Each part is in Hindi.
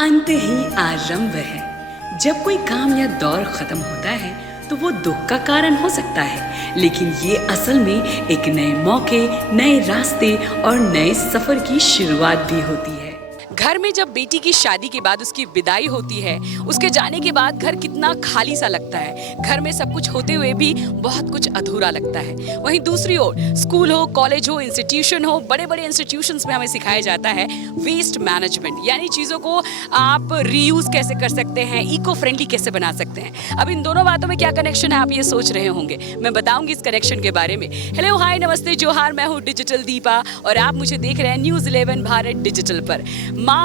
अंत ही आरंभ है। जब कोई काम या दौर खत्म होता है तो वो दुख का कारण हो सकता है, लेकिन ये असल में एक नए मौके, नए रास्ते और नए सफर की शुरुआत भी होती है। घर में जब बेटी की शादी के बाद उसकी विदाई होती है, उसके जाने के बाद घर कितना खाली सा लगता है। घर में सब कुछ होते हुए भी बहुत कुछ अधूरा लगता है। वहीं दूसरी ओर स्कूल हो, कॉलेज हो, इंस्टीट्यूशन हो, बड़े बड़े इंस्टीट्यूशंस में हमें सिखाया जाता है वेस्ट मैनेजमेंट, यानी चीज़ों को आप रीयूज कैसे कर सकते हैं, इको फ्रेंडली कैसे बना सकते हैं। अब इन दोनों बातों में क्या कनेक्शन है, आप ये सोच रहे होंगे। मैं बताऊंगी इस कनेक्शन के बारे में। हेलो, हाय, नमस्ते, जोहार, मैं हूँ डिजिटल दीपा और आप मुझे देख रहे हैं न्यूज़ 11 भारत डिजिटल पर। माँ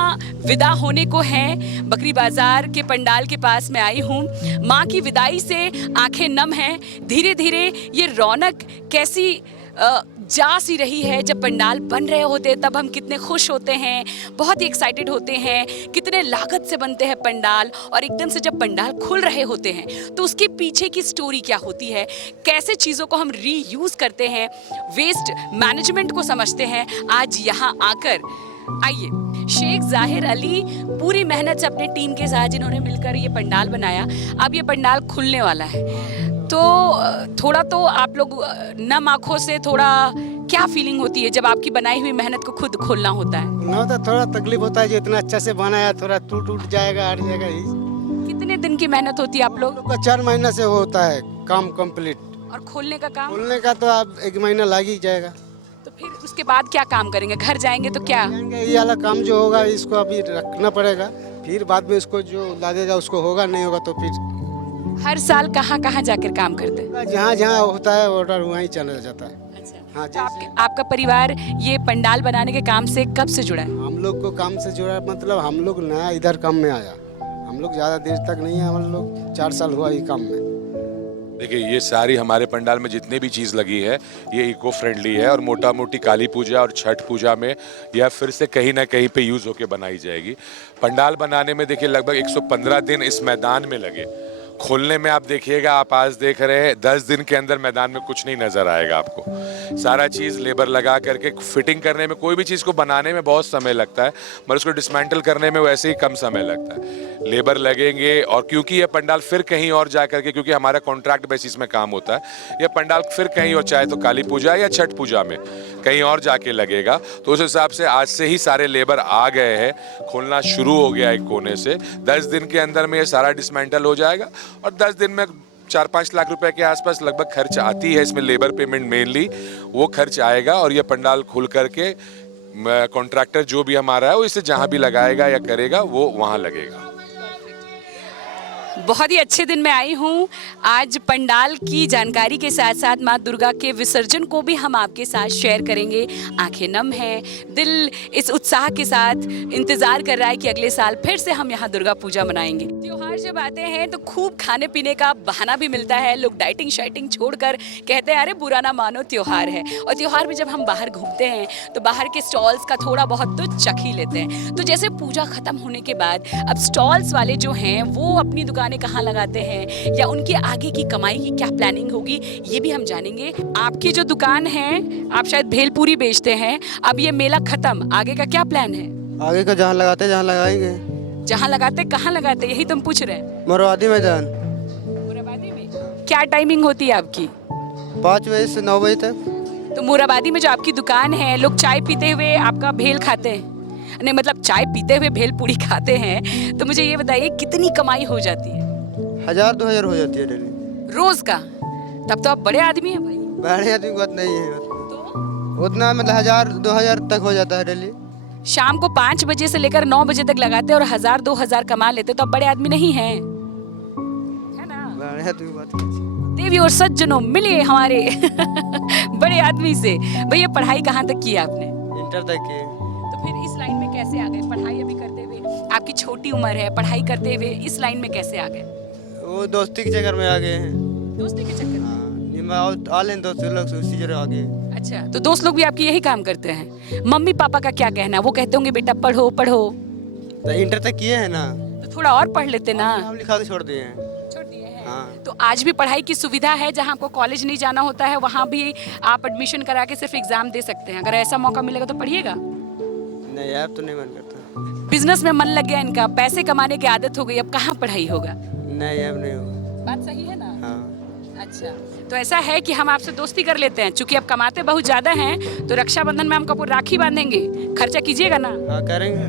विदा होने को है, बकरी बाजार के पंडाल के पास में आई हूँ। माँ की विदाई से आंखें नम हैं। धीरे धीरे ये रौनक कैसी जा सी रही है। जब पंडाल बन रहे होते हैं तब हम कितने खुश होते हैं, बहुत ही एक्साइटेड होते हैं। कितने लागत से बनते हैं पंडाल, और एकदम से जब पंडाल खुल रहे होते हैं तो उसके पीछे की स्टोरी क्या होती है, कैसे चीज़ों को हम रीयूज़ करते हैं, वेस्ट मैनेजमेंट को समझते हैं। आज यहाँ आकर आइए, शेख जाहिर अली पूरी मेहनत से अपने टीम के साथ जिन्होंने मिलकर ये पंडाल बनाया, अब ये पंडाल खुलने वाला है। तो थोड़ा तो आप लोग नम आंखों से, थोड़ा क्या फीलिंग होती है जब आपकी बनाई हुई मेहनत को खुद खोलना होता है? ना तो थोड़ा तकलीफ होता है, जो इतना अच्छा से बनाया थोड़ा टूट जाएगा, हट जाएगा ही। कितने दिन की मेहनत होती है आप लोग? का 4 महीना से होता है काम कंप्लीट। और खोलने का काम? खोलने का तो आप 1 महीना लग ही जाएगा। तो फिर उसके बाद क्या काम करेंगे? घर जाएंगे तो क्या? ये वाला काम जो होगा इसको अभी रखना पड़ेगा, फिर बाद में इसको जो लगेगा उसको होगा, नहीं होगा तो फिर हर साल कहाँ कहाँ जाकर काम करते हैं? जहाँ जहाँ होता है ऑर्डर वहीं चला जाता है। अच्छा। हाँ, तो आपका परिवार ये पंडाल बनाने के काम से कब से जुड़ा है? हम लोग को काम से जुड़ा, मतलब हम लोग नया इधर काम में आया। हम लोग ज़्यादा देर तक नहीं है, हम लोग 4 साल हुआ ये काम में। देखिए, ये सारी हमारे पंडाल में जितने भी चीज़ लगी है ये इको फ्रेंडली है, और मोटा मोटी काली पूजा और छठ पूजा में यह फिर से कहीं ना कहीं पे यूज़ होके बनाई जाएगी। पंडाल बनाने में देखिए लगभग 115 दिन इस मैदान में लगे। खोलने में आप देखिएगा, आप आज देख रहे हैं 10 दिन के अंदर मैदान में कुछ नहीं नज़र आएगा आपको। सारा चीज़ लेबर लगा करके फिटिंग करने में, कोई भी चीज़ को बनाने में बहुत समय लगता है, मगर उसको डिसमेंटल करने में वैसे ही कम समय लगता है। लेबर लगेंगे, और क्योंकि ये पंडाल फिर कहीं और जा करके, क्योंकि हमारा कॉन्ट्रैक्ट बेसिस में काम होता है, ये पंडाल फिर कहीं और, चाहे तो काली पूजा या छठ पूजा में कहीं और जाके लगेगा। तो उस हिसाब से आज से ही सारे लेबर आ गए हैं, खोलना शुरू हो गया एक कोने से। 10 दिन के अंदर में ये सारा डिसमेंटल हो जाएगा, और 10 दिन में 4-5 लाख रुपए के आसपास लगभग खर्च आती है इसमें, लेबर पेमेंट मेनली वो खर्च आएगा। और ये पंडाल खुल करके कॉन्ट्रैक्टर जो भी हमारा है वो इसे जहाँ भी लगाएगा या करेगा वो वहाँ लगेगा। बहुत ही अच्छे दिन में आई हूँ। आज पंडाल की जानकारी के साथ साथ माँ दुर्गा के विसर्जन को भी हम आपके साथ शेयर करेंगे। आंखें नम हैं, दिल इस उत्साह के साथ इंतज़ार कर रहा है कि अगले साल फिर से हम यहाँ दुर्गा पूजा मनाएंगे। त्योहार जब आते हैं तो खूब खाने पीने का बहाना भी मिलता है। लोग डाइटिंग शाइटिंग छोड़कर कहते हैं अरे बुरा ना मानो, त्योहार है। और त्योहार में जब हम बाहर घूमते हैं तो बाहर के स्टॉल्स का थोड़ा बहुत तो चख ही लेते हैं। तो जैसे पूजा ख़त्म होने के बाद अब स्टॉल्स वाले जो हैं वो अपनी दुकानें कहाँ लगाते हैं, या उनके आगे की कमाई की क्या प्लानिंग होगी, ये भी हम जानेंगे। आपकी जो दुकान है, आप शायद भेलपूरी बेचते हैं। अब ये मेला खत्म, आगे का क्या प्लान है? आगे का जहाँ लगाते जहाँ लगाएंगे। जहाँ लगाते कहाँ लगाते, यही तुम पूछ रहे हैं? मोरवादी मैदान। मुराबादी में क्या टाइमिंग होती है आपकी? 5 बजे से 9 बजे तक। तो मुराबादी में जो आपकी दुकान है, लोग चाय पीते हुए आपका भेल खाते हैं? नहीं, मतलब चाय पीते हुए भेल पूरी खाते हैं। तो मुझे ये बताइए कितनी कमाई हो जाती है? 1000-2000 हो जाती है डेली रोज का? तब तो आप बड़े आदमी हैं भाई। बड़े आदमी की बात नहीं है, तो उतना मतलब 1000-2000 तक हो जाता है डेली। शाम को 5 बजे से लेकर 9 बजे तक लगाते हैं और 1000-2000 कमा लेते, तो आप बड़े आदमी नहीं हैं, है ना? बड़े आदमी की बात नहीं। देवी और सज्जनों, मिलिए हमारे बड़े आदमी से। भैया पढ़ाई कहाँ तक की आपने? इंटर तक की। तो फिर इस लाइन में कैसे आ गए? पढ़ाई अभी करते हुए, आपकी छोटी उम्र है, पढ़ाई करते हुए इस लाइन में कैसे आ गए? वो दोस्ती के चक्कर में आ गए हैं। दोस्ती के चक्कर में? आलें दोस्त लोग से उसी जगह आ गए। अच्छा, तो दोस्त लोग भी आपकी यही काम करते हैं। मम्मी पापा का क्या कहना है? वो कहते होंगे बेटा पढ़ो पढ़ो। तो इंटर तक किए हैं ना, तो थोड़ा और पढ़ लेते ना। नाम लिखा के छोड़ दिए हैं। छोड़ दिए हैं। हाँ। तो आज भी पढ़ाई की सुविधा है, जहाँ आपको कॉलेज नहीं जाना होता है, वहाँ भी आप एडमिशन करा के सिर्फ एग्जाम दे सकते हैं। अगर ऐसा मौका मिलेगा तो पढ़िएगा। नहीं यार, तो नहीं मन करता। बिजनेस में मन लग गया इनका, पैसे कमाने की आदत हो गई, अब कहाँ पढ़ाई होगा? नहीं अब नहीं होगा। बात सही है ना? हाँ अच्छा, तो ऐसा है कि हम आपसे दोस्ती कर लेते हैं, चूंकि अब कमाते बहुत ज्यादा हैं, तो रक्षाबंधन में हम आपको राखी बांधेंगे, खर्चा कीजिएगा ना? हाँ करेंगे।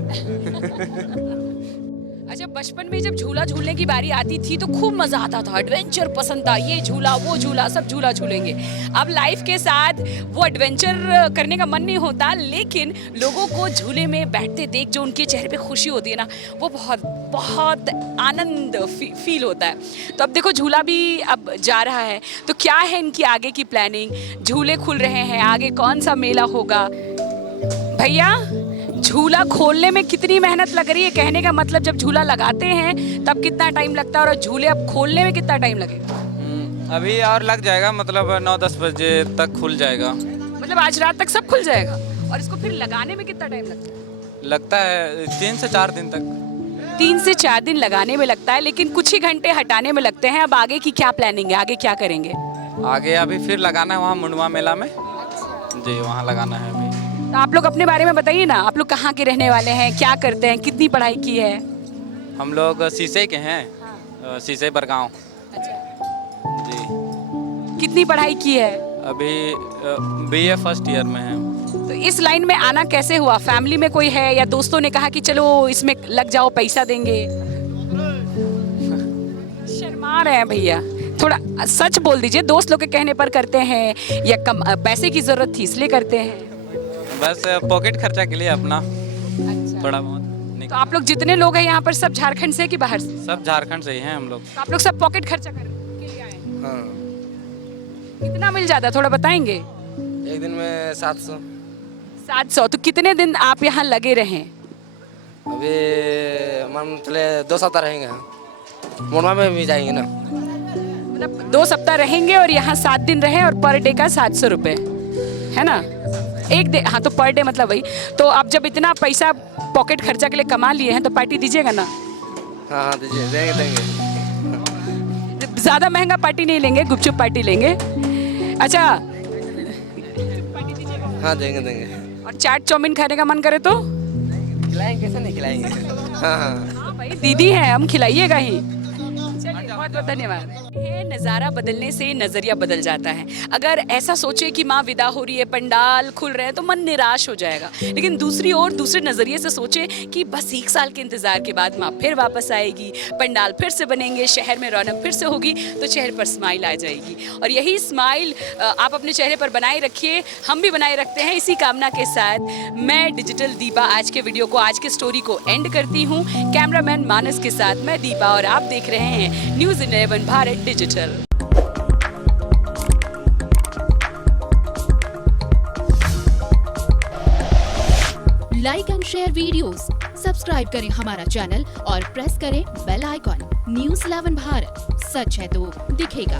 अच्छा, बचपन में जब झूला झूलने की बारी आती थी तो खूब मजा आता था, एडवेंचर पसंद था, ये झूला वो झूला सब झूला झूलेंगे। अब लाइफ के साथ वो एडवेंचर करने का मन नहीं होता, लेकिन लोगों को झूले में बैठते देख जो उनके चेहरे पे खुशी होती है ना, वो बहुत बहुत आनंद फील होता है। तो अब देखो झूला भी अब जा रहा है, तो क्या है इनकी आगे की प्लानिंग? झूले खुल रहे हैं, आगे कौन सा मेला होगा? भैया, झूला खोलने में कितनी मेहनत लग रही है? कहने का मतलब जब झूला लगाते हैं तब कितना टाइम लगता है और झूले अब खोलने में कितना टाइम लगेगा? अभी और लग जाएगा, मतलब 9-10 बजे तक खुल जाएगा। मतलब आज रात तक सब खुल जाएगा, और इसको फिर लगाने में कितना टाइम लगता है? लगता है 3 से 4 दिन तक। 3 से 4 दिन लगाने में लगता है, लेकिन कुछ ही घंटे हटाने में लगते हैं। अब आगे की क्या प्लानिंग है, आगे क्या करेंगे? आगे अभी फिर लगाना है वहाँ मुंडवा मेला में जी, वहाँ लगाना है अभी। तो आप लोग अपने बारे में बताइए ना, आप लोग कहाँ के रहने वाले हैं, क्या करते हैं, कितनी पढ़ाई की है? हम लोग सीसे के हैं, सीसे बरगांव जी। कितनी पढ़ाई की है? अभी BA फर्स्ट ईयर में है। तो इस लाइन में आना कैसे हुआ? फैमिली में कोई है या दोस्तों ने कहा कि चलो इसमें लग जाओ, पैसा देंगे? शर्मा रहे हैं भैया, थोड़ा सच बोल दीजिए। दोस्त लोग के कहने पर करते हैं या कम पैसे की जरूरत थी इसलिए करते हैं? बस पॉकेट खर्चा के लिए अपना थोड़ा बहुत। तो आप लोग जितने लोग हैं यहाँ पर सब झारखंड से कि बाहर से? सब झारखंड से ही हैं हम लोग। तो आप लोग सब पॉकेट खर्चा कर के लिए आए हैं? हाँ कितना मिल जाता, थोड़ा बताएंगे? एक दिन में 700। 700। तो कितने दिन आप यहाँ लगे रहे? अभी मान चले 2 सप्ताह रहेंगे, मुंडवा में भी जाएंगे ना। मतलब 2 सप्ताह रहेंगे और यहाँ 7 दिन रहे और पर डे का 700 रुपये है ना? एक डे, हाँ, तो पर डे मतलब वही। तो आप जब इतना पैसा पॉकेट खर्चा के लिए कमा लिए हैं तो पार्टी दीजिएगा ना? हाँ हाँ दीजिए, देंगे देंगे। ज़्यादा महंगा पार्टी नहीं लेंगे, गुपचुप पार्टी लेंगे। अच्छा, हाँ देंगे देंगे। और चाट चाउमीन खाने का मन करे तो? खिलाएंगे, कैसे नहीं खिलाएंगे। हाँ हाँ हाँ भाई, दीदी हैं हम, खिलाइएगा ही। चलिए, बहुत बहुत धन्यवाद। ये नज़ारा बदलने से नज़रिया बदल जाता है। अगर ऐसा सोचे कि माँ विदा हो रही है, पंडाल खुल रहे हैं, तो मन निराश हो जाएगा। लेकिन दूसरी ओर दूसरे नज़रिए से सोचे कि बस 1 साल के इंतज़ार के बाद माँ फिर वापस आएगी, पंडाल फिर से बनेंगे, शहर में रौनक फिर से होगी, तो चेहरे पर स्माइल आ जाएगी। और यही स्माइल आप अपने चेहरे पर बनाए रखिए, हम भी बनाए रखते हैं। इसी कामना के साथ मैं डिजिटल दीपा आज के वीडियो को, आज के स्टोरी को एंड करती हूँ। कैमरामैन मानस के साथ मैं दीपा, और आप देख रहे हैं news 11 Bharat digital. Like and share videos, subscribe करें हमारा चैनल और प्रेस करें बेल आइकॉन। न्यूज़ 11 भारत, सच है तो दिखेगा।